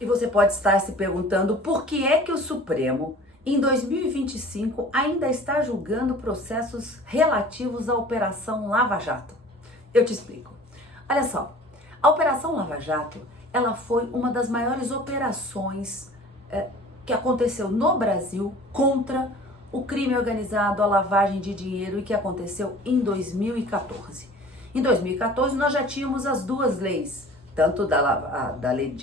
E você pode estar se perguntando por que é que o Supremo, em 2025, ainda está julgando processos relativos à Operação Lava Jato. Eu te explico. Olha só, a Operação Lava Jato, ela foi uma das maiores operações que aconteceu no Brasil contra o crime organizado, a lavagem de dinheiro, e que aconteceu em 2014. Em 2014, nós já tínhamos as duas leis, tanto da lei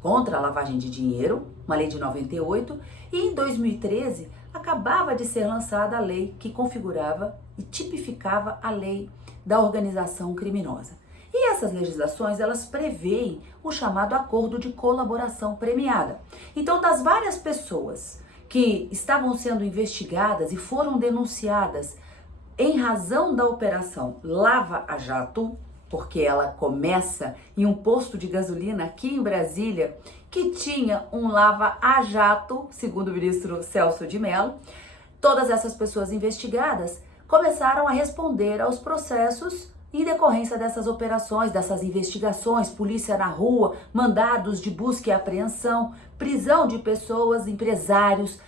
contra a lavagem de dinheiro, uma lei de 98, e em 2013 acabava de ser lançada a lei que configurava e tipificava a lei da organização criminosa. E essas legislações, elas preveem o chamado acordo de colaboração premiada. Então, das várias pessoas que estavam sendo investigadas e foram denunciadas em razão da operação Lava Jato, porque ela começa em um posto de gasolina aqui em Brasília, que tinha um Lava Jato, segundo o ministro Celso de Mello. Todas essas pessoas investigadas começaram a responder aos processos em decorrência dessas operações, dessas investigações, polícia na rua, mandados de busca e apreensão, prisão de pessoas, empresários,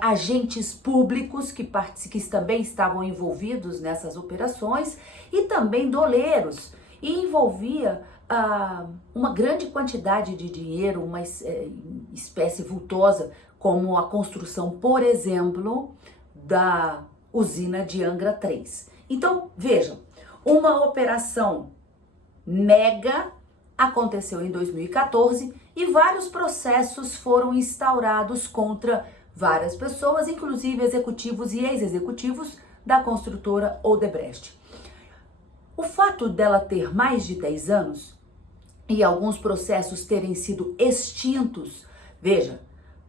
agentes públicos que também estavam envolvidos nessas operações, e também doleiros, e envolvia uma grande quantidade de dinheiro, uma espécie vultosa, como a construção, por exemplo, da usina de Angra 3. Então, vejam, uma operação mega aconteceu em 2014 e vários processos foram instaurados contra várias pessoas, inclusive executivos e ex-executivos da construtora Odebrecht. O fato dela ter mais de 10 anos e alguns processos terem sido extintos, veja,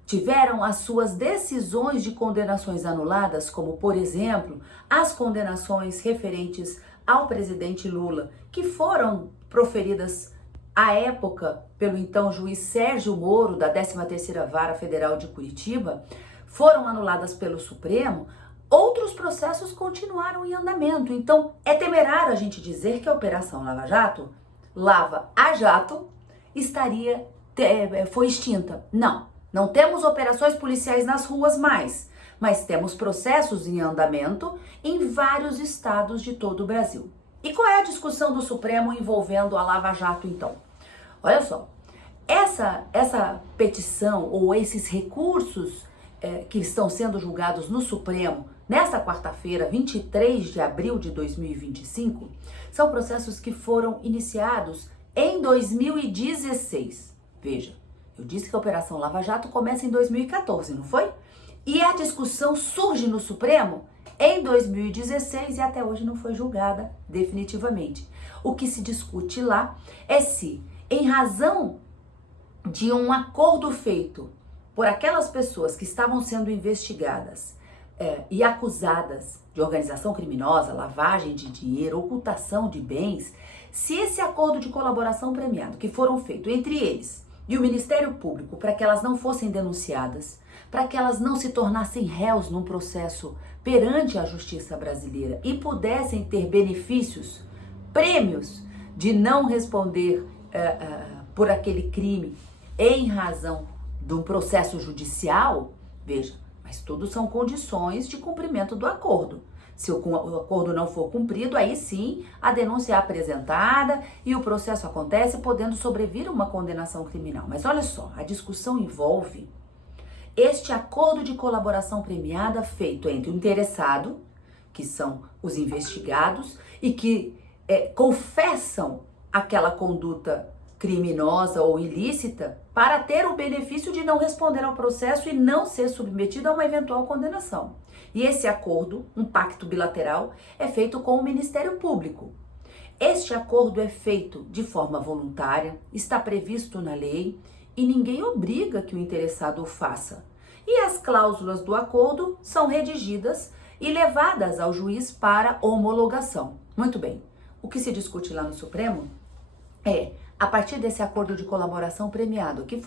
tiveram as suas decisões de condenações anuladas, como, por exemplo, as condenações referentes ao presidente Lula, que foram proferidas à época pelo então juiz Sérgio Moro, da 13ª Vara Federal de Curitiba, foram anuladas pelo Supremo. Outros processos continuaram em andamento. Então, é temerário a gente dizer que a Operação Lava Jato, Lava a Jato, foi extinta. Não temos operações policiais nas ruas mais, mas temos processos em andamento em vários estados de todo o Brasil. E qual é a discussão do Supremo envolvendo a Lava Jato, então? Olha só, essa petição ou esses recursos que estão sendo julgados no Supremo nesta quarta-feira, 23 de abril de 2025, são processos que foram iniciados em 2016. Veja, eu disse que a Operação Lava Jato começa em 2014, não foi? E a discussão surge no Supremo em 2016 e até hoje não foi julgada definitivamente. O que se discute lá é se, em razão de um acordo feito por aquelas pessoas que estavam sendo investigadas e acusadas de organização criminosa, lavagem de dinheiro, ocultação de bens, se esse acordo de colaboração premiado que foram feitos entre eles e o Ministério Público para que elas não fossem denunciadas, para que elas não se tornassem réus num processo perante a justiça brasileira e pudessem ter benefícios, prêmios de não responder por aquele crime em razão de um processo judicial, veja, mas tudo são condições de cumprimento do acordo. Se o acordo não for cumprido, aí sim a denúncia é apresentada e o processo acontece, podendo sobrevir uma condenação criminal. Mas olha só, a discussão envolve este acordo de colaboração premiada feito entre o interessado, que são os investigados, e que confessam aquela conduta criminosa ou ilícita para ter o benefício de não responder ao processo e não ser submetido a uma eventual condenação. E esse acordo, um pacto bilateral, é feito com o Ministério Público. Este acordo é feito de forma voluntária, está previsto na lei e ninguém obriga que o interessado o faça. E as cláusulas do acordo são redigidas e levadas ao juiz para homologação. Muito bem, o que se discute lá no Supremo é, a partir desse acordo de colaboração premiado, que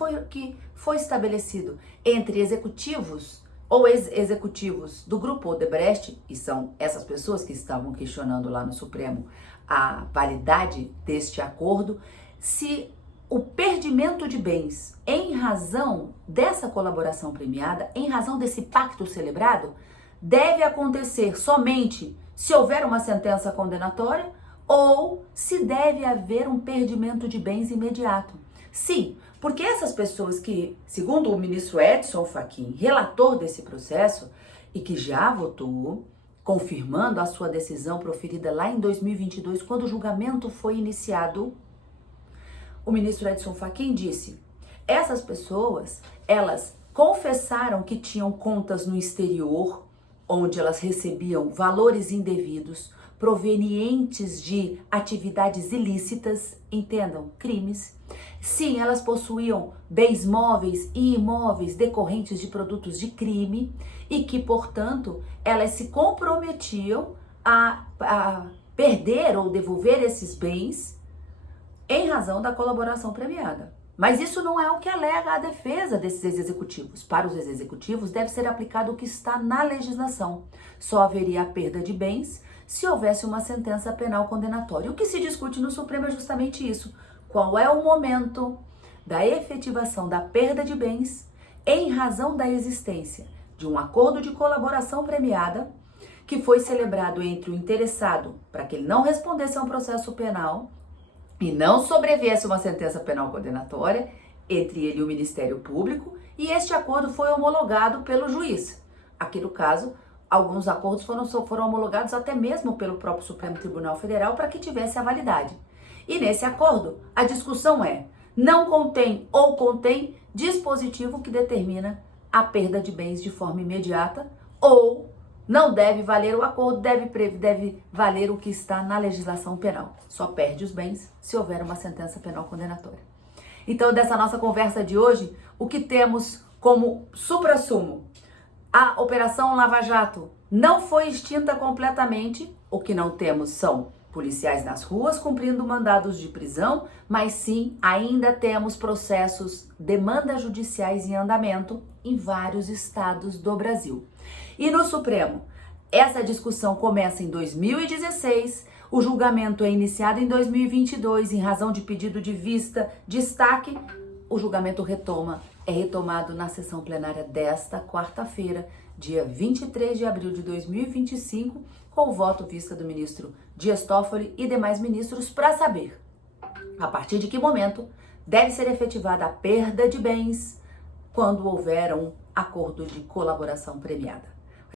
foi estabelecido entre executivos ou ex-executivos do Grupo Odebrecht, e são essas pessoas que estavam questionando lá no Supremo a validade deste acordo, se o perdimento de bens em razão dessa colaboração premiada, em razão desse pacto celebrado, deve acontecer somente se houver uma sentença condenatória ou se deve haver um perdimento de bens imediato. Sim, porque essas pessoas que, segundo o ministro Edson Fachin, relator desse processo, e que já votou, confirmando a sua decisão proferida lá em 2022, quando o julgamento foi iniciado, o ministro Edson Fachin disse: essas pessoas, elas confessaram que tinham contas no exterior, onde elas recebiam valores indevidos, provenientes de atividades ilícitas, entendam, crimes. Sim, elas possuíam bens móveis e imóveis decorrentes de produtos de crime e que, portanto, elas se comprometiam a perder ou devolver esses bens em razão da colaboração premiada. Mas isso não é o que alega a defesa desses ex-executivos. Para os ex-executivos, deve ser aplicado o que está na legislação. Só haveria a perda de bens se houvesse uma sentença penal condenatória. O que se discute no Supremo é justamente isso. Qual é o momento da efetivação da perda de bens em razão da existência de um acordo de colaboração premiada que foi celebrado entre o interessado para que ele não respondesse a um processo penal e não sobreviesse uma sentença penal condenatória entre ele e o Ministério Público, e este acordo foi homologado pelo juiz. Aqui no caso, alguns acordos foram homologados até mesmo pelo próprio Supremo Tribunal Federal para que tivesse a validade. E nesse acordo, a discussão é: não contém ou contém dispositivo que determina a perda de bens de forma imediata, ou não deve valer o acordo, deve valer o que está na legislação penal. Só perde os bens se houver uma sentença penal condenatória. Então, dessa nossa conversa de hoje, o que temos como suprassumo? A Operação Lava Jato não foi extinta completamente. O que não temos são policiais nas ruas cumprindo mandados de prisão, mas sim, ainda temos processos, demandas judiciais em andamento em vários estados do Brasil. E no Supremo, essa discussão começa em 2016, o julgamento é iniciado em 2022 em razão de pedido de vista, destaque, o julgamento é retomado na sessão plenária desta quarta-feira, dia 23 de abril de 2025, com o voto vista do ministro Dias Toffoli e demais ministros para saber a partir de que momento deve ser efetivada a perda de bens quando houver um acordo de colaboração premiada.